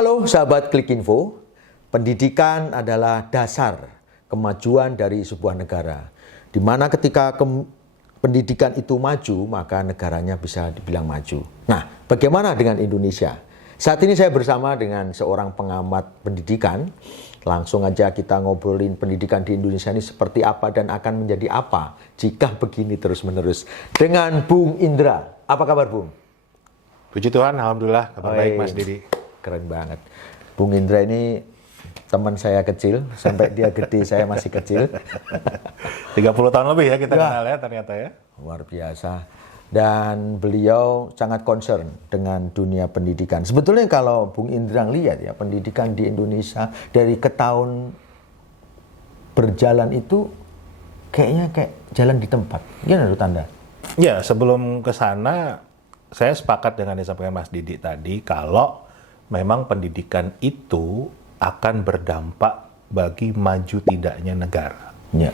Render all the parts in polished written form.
Halo sahabat Klik Info, pendidikan adalah dasar kemajuan dari sebuah negara. Di mana ketika pendidikan itu maju, maka negaranya bisa dibilang maju. Nah, bagaimana dengan Indonesia? Saat ini saya bersama dengan seorang pengamat pendidikan. Langsung aja kita ngobrolin pendidikan di Indonesia ini seperti apa dan akan menjadi apa jika begini terus-menerus. Dengan Bung Indra. Apa kabar, Bung? Puji Tuhan, Alhamdulillah, kabar baik Mas Didi. Keren banget. Bung Indra ini teman saya kecil, sampai dia gede saya masih kecil. 30 tahun lebih ya kita kenal ya ternyata ya. Luar biasa. Dan beliau sangat concern dengan dunia pendidikan. Sebetulnya kalau Bung Indra lihat ya, pendidikan di Indonesia dari ke tahun berjalan itu kayaknya kayak jalan di tempat. Gimana menurut Anda? Ya, sebelum ke sana saya sepakat dengan yang disampaikan Mas Didi tadi kalau memang pendidikan itu akan berdampak bagi maju tidaknya negara. Ya.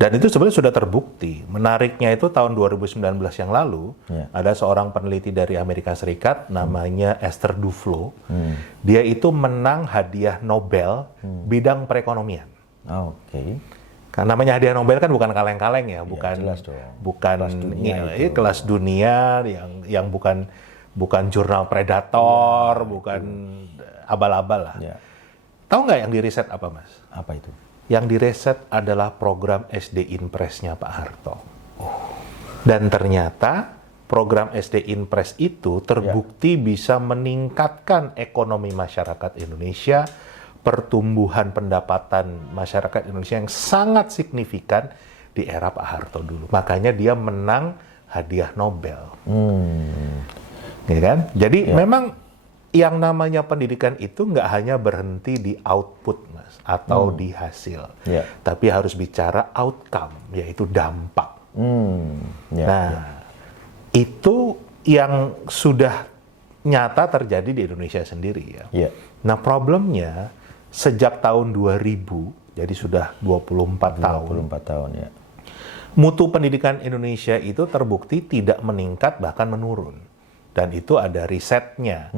Dan itu sebenarnya sudah terbukti. Menariknya itu tahun 2019 yang lalu, ada seorang peneliti dari Amerika Serikat namanya Esther Duflo. Dia itu menang hadiah Nobel bidang perekonomian. Oke. Karena namanya hadiah Nobel kan bukan kaleng-kaleng ya, bukan kelas dunia yang bukan jurnal Predator, bukan abal-abal lah. Ya. Tahu nggak yang diriset apa, Mas? Apa itu? Yang diriset adalah program SD Inpress-nya Pak Harto. Dan ternyata program SD Inpress itu terbukti bisa meningkatkan ekonomi masyarakat Indonesia, pertumbuhan pendapatan masyarakat Indonesia yang sangat signifikan di era Pak Harto dulu. Makanya dia menang hadiah Nobel. Ya kan? Jadi memang yang namanya pendidikan itu nggak hanya berhenti di output, Mas, atau di hasil. Tapi harus bicara outcome, yaitu dampak. Itu yang sudah nyata terjadi di Indonesia sendiri ya. Nah, problemnya sejak tahun 2000, jadi sudah 24 tahun ya. Mutu pendidikan Indonesia itu terbukti tidak meningkat, bahkan menurun. Dan itu ada risetnya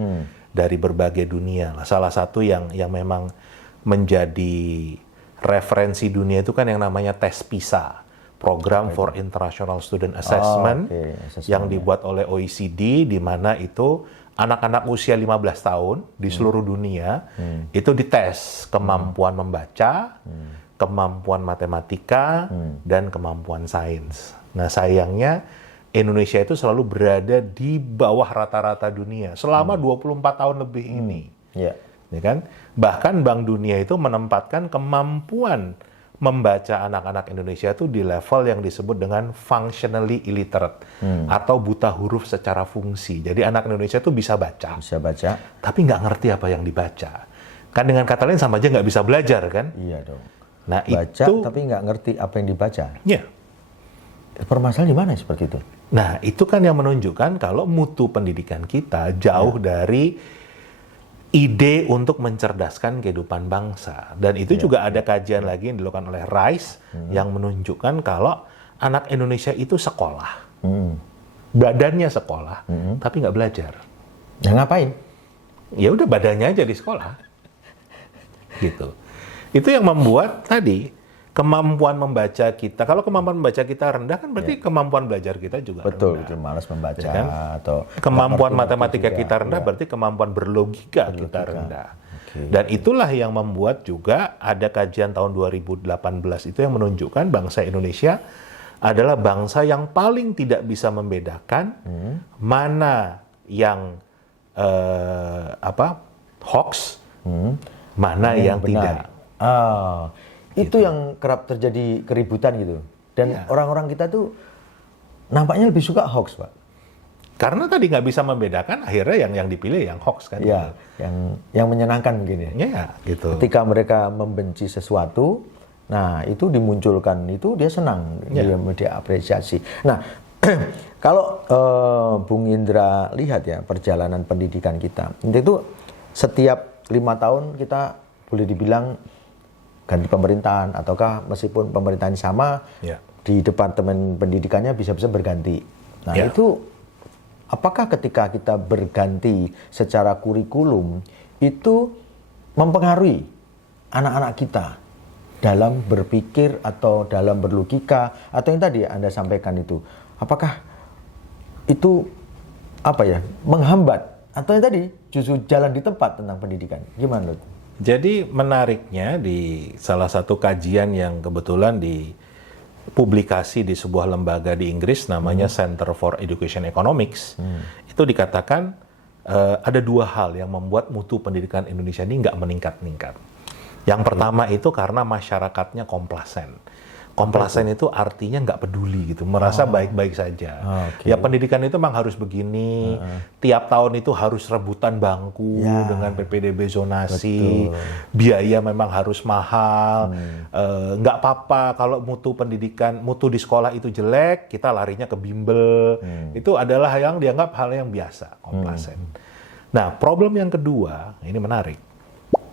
dari berbagai dunia. Salah satu yang memang menjadi referensi dunia itu kan yang namanya tes PISA, Program for International Student Assessment, yang dibuat oleh OECD, di mana itu anak-anak usia 15 tahun di seluruh dunia itu dites kemampuan membaca, kemampuan matematika, dan kemampuan sains. Nah, sayangnya Indonesia itu selalu berada di bawah rata-rata dunia selama 24 tahun lebih ini. Ya kan? Bahkan Bank Dunia itu menempatkan kemampuan membaca anak-anak Indonesia itu di level yang disebut dengan functionally illiterate atau buta huruf secara fungsi. Jadi anak Indonesia itu bisa baca, tapi nggak ngerti apa yang dibaca. Kan dengan kata lain sama aja nggak bisa belajar kan? Iya dong. Nah, baca itu, tapi nggak ngerti apa yang dibaca. Iya. Permasalahan di mana seperti itu? Nah, itu kan yang menunjukkan kalau mutu pendidikan kita jauh dari ide untuk mencerdaskan kehidupan bangsa. Dan itu juga ada kajian lagi yang dilakukan oleh Rice yang menunjukkan kalau anak Indonesia itu sekolah. Badannya sekolah, tapi nggak belajar. Ya ngapain? Ya udah badannya aja di sekolah. Gitu. Itu yang membuat tadi kemampuan membaca kita. Kalau kemampuan membaca kita rendah kan berarti kemampuan belajar kita juga rendah. Betul, malas membaca ya kan? Atau kemampuan matematika kita rendah berarti kemampuan berlogika kita rendah. Dan itulah yang membuat juga ada kajian tahun 2018 itu yang menunjukkan bangsa Indonesia adalah bangsa yang paling tidak bisa membedakan mana yang hoax, mana yang tidak. Itu yang kerap terjadi keributan gitu. Dan orang-orang kita tuh nampaknya lebih suka hoax, Pak. Karena tadi nggak bisa membedakan, akhirnya yang dipilih yang hoax kan. Iya, yang menyenangkan mungkin ya. Iya, gitu. Ketika mereka membenci sesuatu, nah itu dimunculkan, itu dia senang, dia apresiasi. Nah, kalau Bung Indra lihat ya perjalanan pendidikan kita, itu setiap 5 tahun kita boleh dibilang ganti pemerintahan, ataukah meskipun pemerintahan sama di departemen pendidikannya bisa-bisa berganti. Nah itu apakah ketika kita berganti secara kurikulum itu mempengaruhi anak-anak kita dalam berpikir atau dalam berlogika atau yang tadi Anda sampaikan itu, apakah itu menghambat atau yang tadi justru jalan di tempat tentang pendidikan? Gimana, Lut? Jadi menariknya di salah satu kajian yang kebetulan dipublikasi di sebuah lembaga di Inggris namanya Center for Education Economics, itu dikatakan ada dua hal yang membuat mutu pendidikan Indonesia ini nggak meningkat-ningkat. Yang pertama itu karena masyarakatnya komplasen. Komplasen itu artinya nggak peduli gitu, merasa baik-baik saja. Ya pendidikan itu memang harus begini, tiap tahun itu harus rebutan bangku dengan PPDB zonasi, biaya memang harus mahal, nggak apa-apa kalau mutu pendidikan, mutu di sekolah itu jelek, kita larinya ke bimbel. Itu adalah yang dianggap hal yang biasa, komplasen. Nah, problem yang kedua, ini menarik,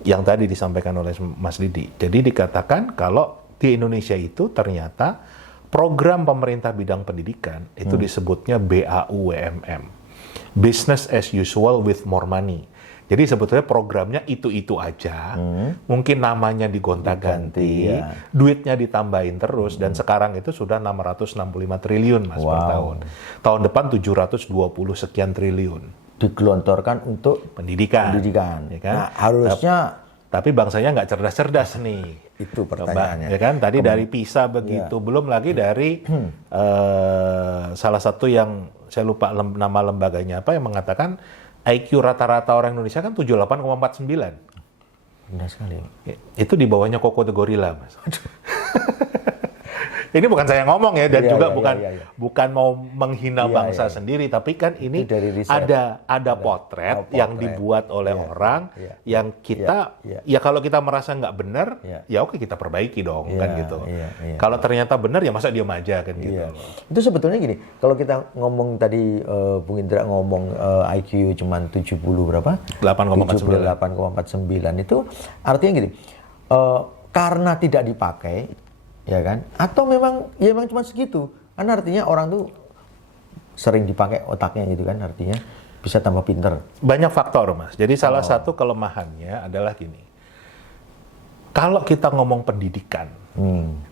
yang tadi disampaikan oleh Mas Didi. Jadi dikatakan kalau di Indonesia itu ternyata program pemerintah bidang pendidikan itu disebutnya BAUWMM, Business as Usual with More Money. Jadi sebetulnya programnya itu-itu aja, mungkin namanya digonta-ganti, duitnya ditambahin terus, dan sekarang itu sudah 665 triliun Mas per tahun. Tahun depan 720 sekian triliun. Digelontorkan untuk pendidikan. Ya kan? Nah, harusnya tapi bangsanya nggak cerdas-cerdas nih. Itu pertanyaannya. Ya kan? Tadi dari PISA begitu, belum lagi dari salah satu yang saya lupa nama lembaganya apa, yang mengatakan IQ rata-rata orang Indonesia kan 78,49. Rendah sekali. Itu di bawahnya Koko the Gorilla, Mas. Ini bukan saya ngomong ya, dan juga bukan mau menghina bangsa sendiri, tapi kan ini ada potret yang dibuat oleh orang yang kita, ya kalau kita merasa nggak benar, ya oke kita perbaiki dong, kan gitu. Kalau ternyata benar, ya masa diam aja kan gitu. Itu sebetulnya gini, kalau kita ngomong tadi, Bung Indra ngomong IQ cuma 70 berapa? 8,49 itu artinya gini, karena tidak dipakai, ya kan? Atau memang cuma segitu. Kan artinya orang tuh sering dipakai otaknya gitu kan, artinya bisa tambah pinter. Banyak faktor, Mas. Jadi salah satu kelemahannya adalah gini. Kalau kita ngomong pendidikan,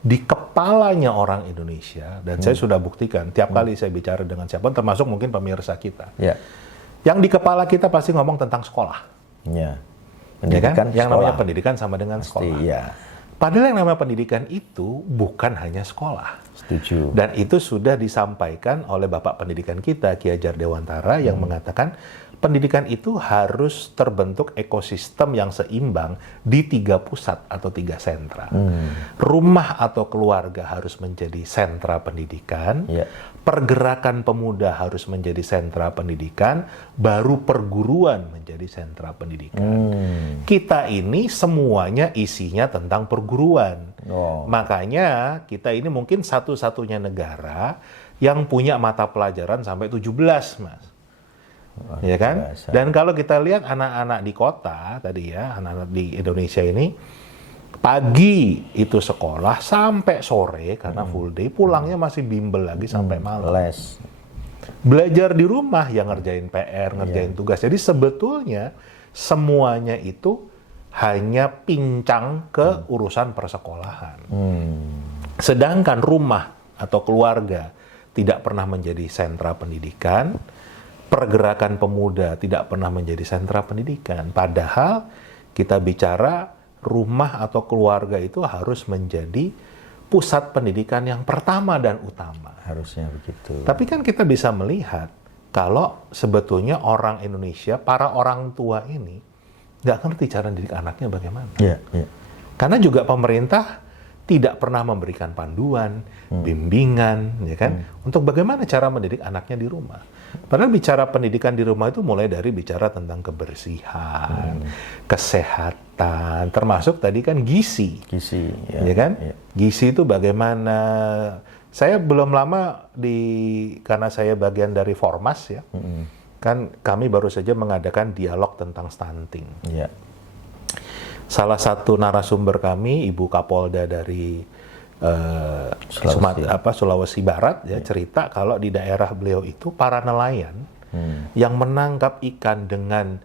di kepalanya orang Indonesia, dan saya sudah buktikan tiap kali saya bicara dengan siapa, termasuk mungkin pemirsa kita. Yang di kepala kita pasti ngomong tentang sekolah. Pendidikan, ya kan? Yang namanya pendidikan sama dengan sekolah. Padahal yang namanya pendidikan itu bukan hanya sekolah. Setuju. Dan itu sudah disampaikan oleh Bapak Pendidikan kita, Ki Hajar Dewantara, yang mengatakan pendidikan itu harus terbentuk ekosistem yang seimbang di 3 pusat atau 3 sentra. Rumah atau keluarga harus menjadi sentra pendidikan, pergerakan pemuda harus menjadi sentra pendidikan, baru perguruan menjadi sentra pendidikan. Kita ini semuanya isinya tentang perguruan. Makanya kita ini mungkin satu-satunya negara yang punya mata pelajaran sampai 17, Mas. Ya kan? Dan kalau kita lihat anak-anak di kota tadi ya, anak-anak di Indonesia ini pagi itu sekolah sampai sore karena full day, pulangnya masih bimbel lagi sampai malam. Les. Belajar di rumah yang ngerjain PR, ngerjain tugas. Jadi sebetulnya semuanya itu hanya pincang ke urusan persekolahan. Sedangkan rumah atau keluarga tidak pernah menjadi sentra pendidikan, pergerakan pemuda tidak pernah menjadi sentra pendidikan. Padahal kita bicara rumah atau keluarga itu harus menjadi pusat pendidikan yang pertama dan utama. Harusnya begitu. Tapi kan kita bisa melihat kalau sebetulnya orang Indonesia, para orang tua ini nggak ngerti cara didik anaknya bagaimana. Karena juga pemerintah tidak pernah memberikan panduan, bimbingan, ya kan, untuk bagaimana cara mendidik anaknya di rumah. Padahal bicara pendidikan di rumah itu mulai dari bicara tentang kebersihan, kesehatan, termasuk tadi kan gizi. Ya kan? Gizi itu bagaimana? Saya belum lama karena saya bagian dari Formas ya, kan kami baru saja mengadakan dialog tentang stunting. Salah satu narasumber kami, Ibu Kapolda dari Sulawesi Barat ya, cerita kalau di daerah beliau itu para nelayan yang menangkap ikan dengan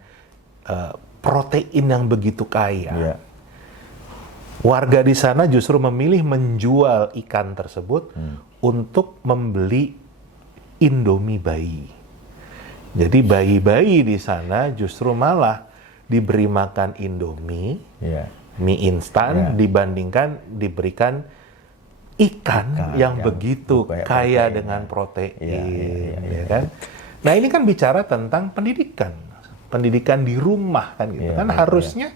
protein yang begitu kaya. Warga di sana justru memilih menjual ikan tersebut untuk membeli Indomie bayi. Jadi bayi-bayi di sana justru malah diberi makan Indomie, mie instan, dibandingkan diberikan ikan yang begitu kaya dengan protein, ya kan? Nah ini kan bicara tentang pendidikan di rumah kan gitu. Kan harusnya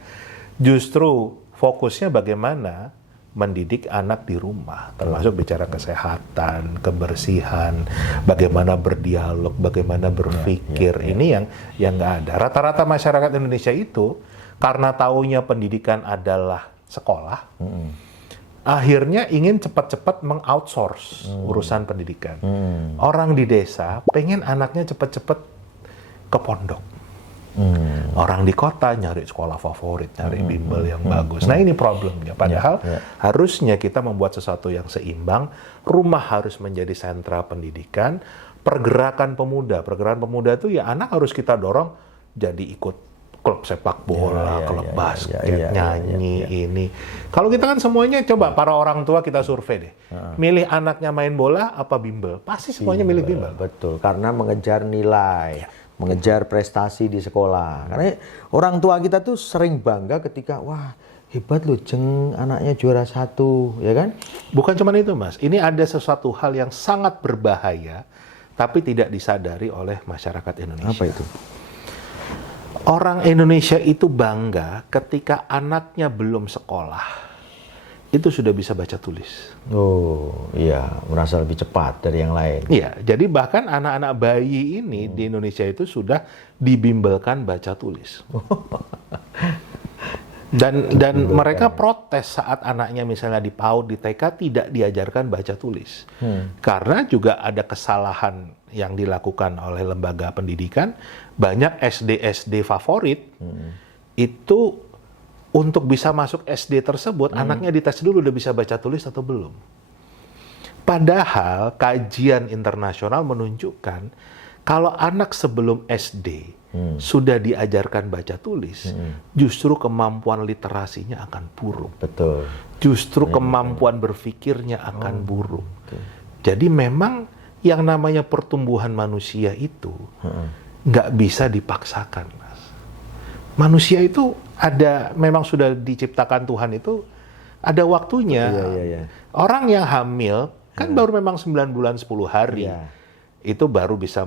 justru fokusnya bagaimana mendidik anak di rumah, termasuk bicara kesehatan, kebersihan, bagaimana berdialog, bagaimana berpikir. Ini yang nggak ada. Rata-rata masyarakat Indonesia itu karena taunya pendidikan adalah sekolah, akhirnya ingin cepat-cepat mengoutsource urusan pendidikan. Orang di desa pengen anaknya cepat-cepat ke pondok. Orang di kota nyari sekolah favorit, nyari bimbel yang bagus. Nah ini problemnya. Padahal harusnya kita membuat sesuatu yang seimbang. Rumah harus menjadi sentra pendidikan. Pergerakan pemuda itu ya anak harus kita dorong jadi ikut klub sepak bola, klub basket, nyanyi ini. Kalau kita kan semuanya coba para orang tua kita survei deh. Milih anaknya main bola apa bimbel? Pasti semuanya milih bimbel. Betul, karena mengejar nilai. Mengejar prestasi di sekolah. Karena orang tua kita tuh sering bangga ketika, wah hebat loh Jeng, anaknya juara 1, ya kan? Bukan cuma itu Mas, ini ada sesuatu hal yang sangat berbahaya, tapi tidak disadari oleh masyarakat Indonesia. Apa itu? Orang Indonesia itu bangga ketika anaknya belum sekolah, itu sudah bisa baca tulis. Oh iya, merasa lebih cepat dari yang lain. Iya, jadi bahkan anak-anak bayi ini di Indonesia itu sudah dibimbelkan baca tulis. Dan mereka protes saat anaknya misalnya di PAUD, di TK tidak diajarkan baca tulis. Karena juga ada kesalahan yang dilakukan oleh lembaga pendidikan, banyak SD-SD favorit itu untuk bisa masuk SD tersebut, anaknya dites dulu udah bisa baca tulis atau belum. Padahal kajian internasional menunjukkan kalau anak sebelum SD sudah diajarkan baca tulis, justru kemampuan literasinya akan buruk. Betul. Justru kemampuan berpikirnya akan buruk. Jadi memang yang namanya pertumbuhan manusia itu nggak bisa dipaksakan. Manusia itu memang sudah diciptakan Tuhan itu ada waktunya. Orang yang hamil kan baru memang 9 bulan 10 hari. Itu baru bisa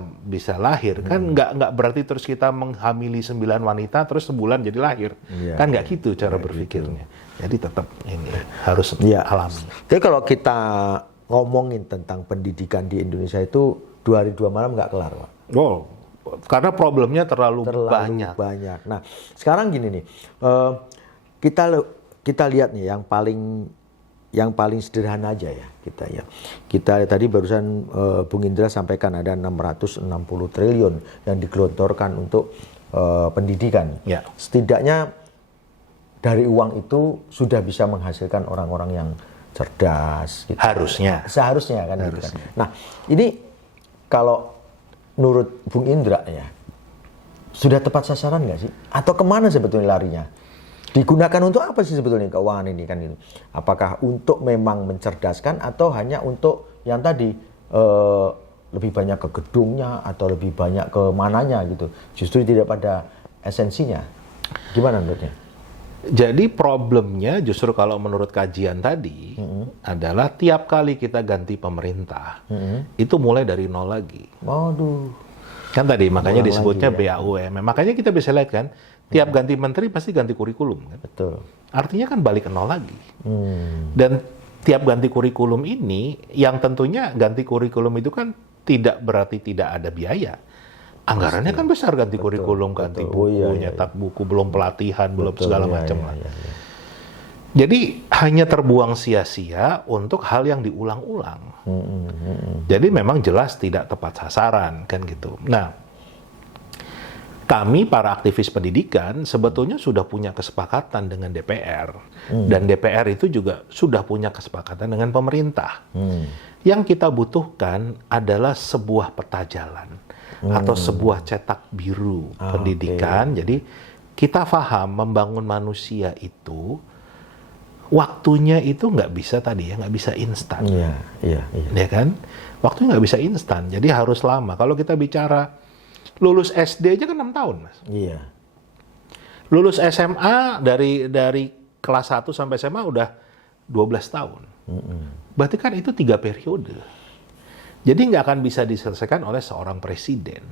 lahir. Kan nggak berarti terus kita menghamili 9 wanita terus sebulan jadi lahir. Kan nggak gitu cara berpikirnya. Jadi tetap ini harus alami. Jadi kalau kita ngomongin tentang pendidikan di Indonesia itu 2 hari 2 malam nggak kelar, Pak. Oh. Karena problemnya terlalu banyak. Nah, sekarang gini nih, kita lihat nih yang paling sederhana aja ya kita ya. Kita tadi barusan Bung Indra sampaikan ada 660 triliun yang digelontorkan untuk pendidikan. Setidaknya dari uang itu sudah bisa menghasilkan orang-orang yang cerdas. Gitu. Seharusnya kan. Gitu kan. Nah, ini kalau menurut Bung Indra ya, sudah tepat sasaran nggak sih? Atau kemana sebetulnya larinya? Digunakan untuk apa sih sebetulnya keuangan ini kan itu? Apakah untuk memang mencerdaskan atau hanya untuk yang tadi lebih banyak ke gedungnya atau lebih banyak ke mananya gitu? Justru tidak pada esensinya. Gimana menurutnya? Jadi problemnya justru kalau menurut kajian tadi adalah tiap kali kita ganti pemerintah itu mulai dari nol lagi. Waduh. Kan tadi makanya disebutnya BAUMN. Makanya kita bisa lihat kan tiap ganti menteri pasti ganti kurikulum kan. Betul. Artinya kan balik ke nol lagi. Dan tiap ganti kurikulum ini yang tentunya ganti kurikulum itu kan tidak berarti tidak ada biaya. Anggarannya kan besar ganti kurikulum, ganti buku, nyetak buku, belum pelatihan, belum segala macam lah. Jadi hanya terbuang sia-sia untuk hal yang diulang-ulang. Jadi memang jelas tidak tepat sasaran kan gitu. Nah, kami para aktivis pendidikan sebetulnya sudah punya kesepakatan dengan DPR. Dan DPR itu juga sudah punya kesepakatan dengan pemerintah. Yang kita butuhkan adalah sebuah peta jalan. Atau sebuah cetak biru pendidikan. Jadi kita paham membangun manusia itu waktunya itu nggak bisa tadi ya, nggak bisa instan. Iya. Ya kan? Waktunya nggak bisa instan, jadi harus lama. Kalau kita bicara lulus SD aja kan 6 tahun, Mas. Iya. Lulus SMA dari kelas 1 sampai SMA udah 12 tahun. Berarti kan itu 3 periode. Jadi nggak akan bisa diselesaikan oleh seorang presiden.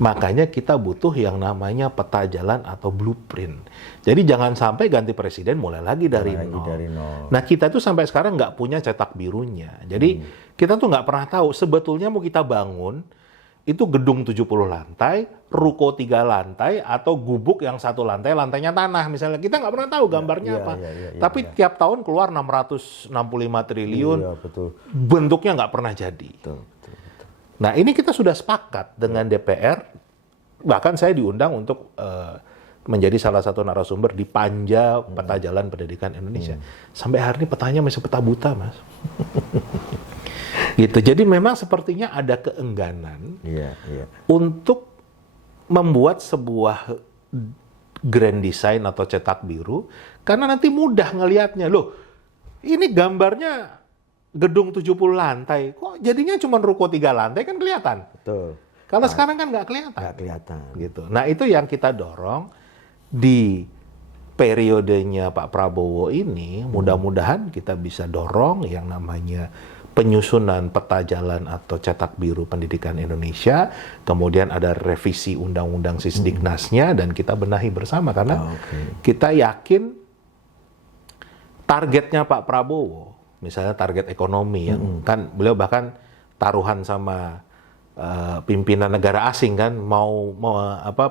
Makanya kita butuh yang namanya peta jalan atau blueprint. Jadi jangan sampai ganti presiden mulai lagi dari nol. Nah kita tuh sampai sekarang nggak punya cetak birunya. Jadi kita tuh nggak pernah tahu sebetulnya mau kita bangun itu gedung 70 lantai, ruko 3 lantai, atau gubuk yang 1 lantai, lantainya tanah misalnya. Kita nggak pernah tahu gambarnya apa. Tapi tiap tahun keluar 665 triliun, betul. Bentuknya nggak pernah jadi. Betul. Nah ini kita sudah sepakat dengan DPR, bahkan saya diundang untuk menjadi salah satu narasumber di Panja Peta Jalan Pendidikan Indonesia. Sampai hari ini petanya masih peta buta, Mas. Gitu. Jadi memang sepertinya ada keengganan untuk membuat sebuah grand design atau cetak biru, karena nanti mudah ngelihatnya. Loh, ini gambarnya gedung 70 lantai, kok jadinya cuma ruko 3 lantai, kan kelihatan. Betul. Kalau sekarang kan nggak kelihatan. Nggak kelihatan. Gitu. Nah itu yang kita dorong di periodenya Pak Prabowo ini, mudah-mudahan kita bisa dorong yang namanya penyusunan peta jalan atau cetak biru pendidikan Indonesia, kemudian ada revisi undang-undang Sisdiknasnya, dan kita benahi bersama, karena kita yakin targetnya Pak Prabowo, misalnya target ekonomi yang kan beliau bahkan taruhan sama pimpinan negara asing kan, mau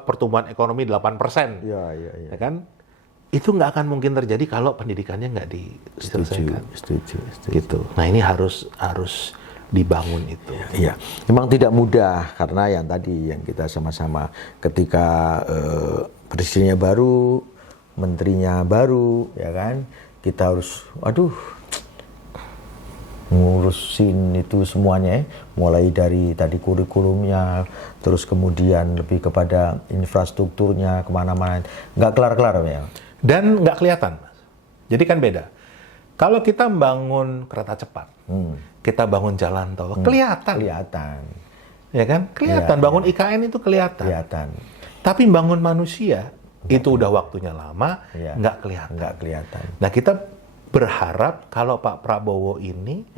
pertumbuhan ekonomi 8%, ya kan? Itu nggak akan mungkin terjadi kalau pendidikannya nggak diselesaikan. Setuju. Gitu. Nah ini harus dibangun itu. Iya, memang tidak mudah karena yang tadi yang kita sama-sama ketika presidennya baru, menterinya baru, ya kan, kita harus, ngurusin itu semuanya, mulai dari tadi kurikulumnya, terus kemudian lebih kepada infrastrukturnya kemana-mana, nggak kelar-kelar ya. Dan nggak kelihatan, Mas. Jadi kan beda. Kalau kita membangun kereta cepat, kita bangun jalan tol, kelihatan. Ya kan? Kelihatan. Bangun IKN itu kelihatan. Tapi bangun manusia, itu udah waktunya lama, nggak kelihatan. Nah kita berharap kalau Pak Prabowo ini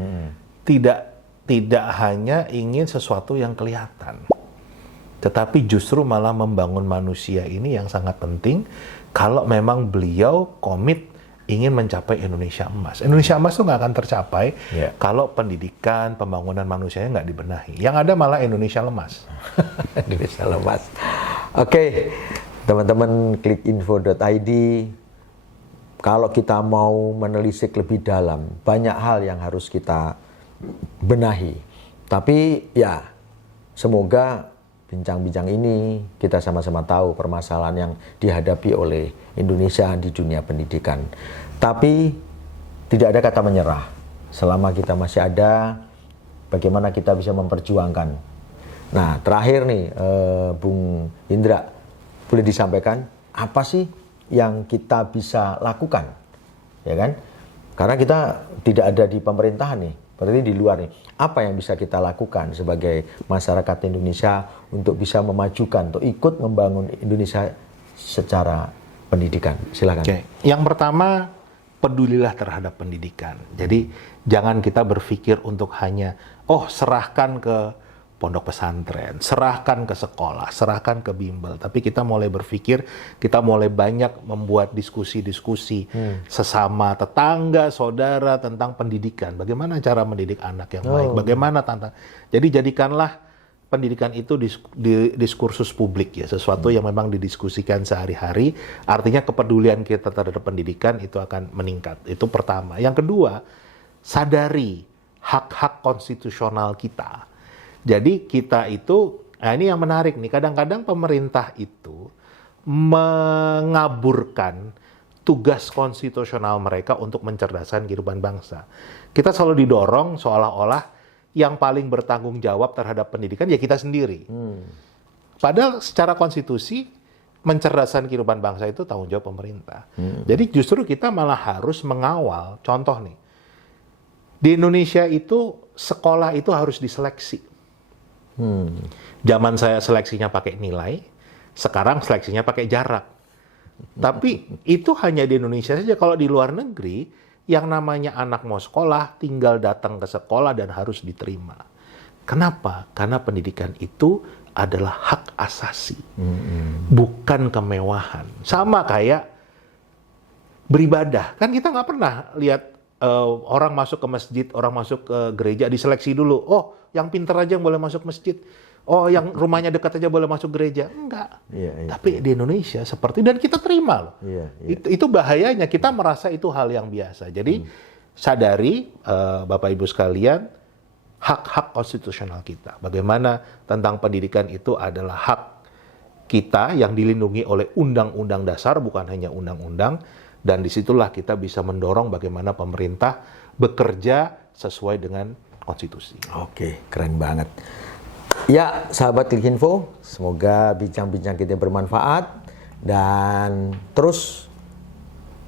tidak hanya ingin sesuatu yang kelihatan, tetapi justru malah membangun manusia ini yang sangat penting. Kalau memang beliau komit ingin mencapai Indonesia Emas. Indonesia Emas itu nggak akan tercapai kalau pendidikan, pembangunan manusianya nggak dibenahi. Yang ada malah Indonesia lemas. Indonesia lemas. Oke, teman-teman klikinfo.id, kalau kita mau menelisik lebih dalam, banyak hal yang harus kita benahi. Tapi ya, semoga bincang-bincang ini kita sama-sama tahu permasalahan yang dihadapi oleh Indonesia di dunia pendidikan. Tapi tidak ada kata menyerah. Selama kita masih ada, bagaimana kita bisa memperjuangkan. Nah, terakhir nih, Bung Indra, boleh disampaikan apa sih yang kita bisa lakukan, ya kan? Karena kita tidak ada di pemerintahan nih, berarti di luar nih. Apa yang bisa kita lakukan sebagai masyarakat Indonesia untuk bisa memajukan, untuk ikut membangun Indonesia secara pendidikan? Silakan. Yang pertama, pedulilah terhadap pendidikan. Jadi jangan kita berpikir untuk hanya, serahkan ke pondok pesantren, serahkan ke sekolah, serahkan ke bimbel. Tapi kita mulai berpikir, kita mulai banyak membuat diskusi-diskusi sesama tetangga, saudara tentang pendidikan. Bagaimana cara mendidik anak yang baik, bagaimana tantang. Jadi jadikanlah pendidikan itu diskursus publik ya, sesuatu yang memang didiskusikan sehari-hari. Artinya kepedulian kita terhadap pendidikan itu akan meningkat. Itu pertama. Yang kedua, sadari hak-hak konstitusional kita. Jadi kita itu, ini yang menarik nih, kadang-kadang pemerintah itu mengaburkan tugas konstitusional mereka untuk mencerdaskan kehidupan bangsa. Kita selalu didorong seolah-olah yang paling bertanggung jawab terhadap pendidikan ya kita sendiri. Padahal secara konstitusi mencerdaskan kehidupan bangsa itu tanggung jawab pemerintah. Jadi justru kita malah harus mengawal. Contoh nih, di Indonesia itu sekolah itu harus diseleksi. Zaman saya seleksinya pakai nilai, sekarang seleksinya pakai jarak. Tapi itu hanya di Indonesia saja. Kalau di luar negeri, yang namanya anak mau sekolah, tinggal datang ke sekolah dan harus diterima. Kenapa? Karena pendidikan itu adalah hak asasi, bukan kemewahan. Sama kayak beribadah. Kan kita nggak pernah lihat orang masuk ke masjid, orang masuk ke gereja, diseleksi dulu. Oh, yang pintar aja yang boleh masuk masjid. Oh, yang rumahnya dekat aja boleh masuk gereja. Enggak. Tapi di Indonesia seperti, dan kita terima loh. Itu bahayanya, kita merasa itu hal yang biasa. Jadi sadari Bapak Ibu sekalian, hak-hak konstitusional kita. Bagaimana tentang pendidikan itu adalah hak kita yang dilindungi oleh Undang-Undang Dasar, bukan hanya undang-undang. Dan disitulah kita bisa mendorong bagaimana pemerintah bekerja sesuai dengan konstitusi. Oke, keren banget. Ya, sahabat Klik.info, semoga bincang-bincang kita bermanfaat dan terus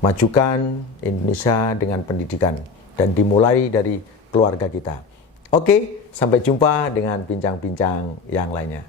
majukan Indonesia dengan pendidikan dan dimulai dari keluarga kita. Oke, sampai jumpa dengan bincang-bincang yang lainnya.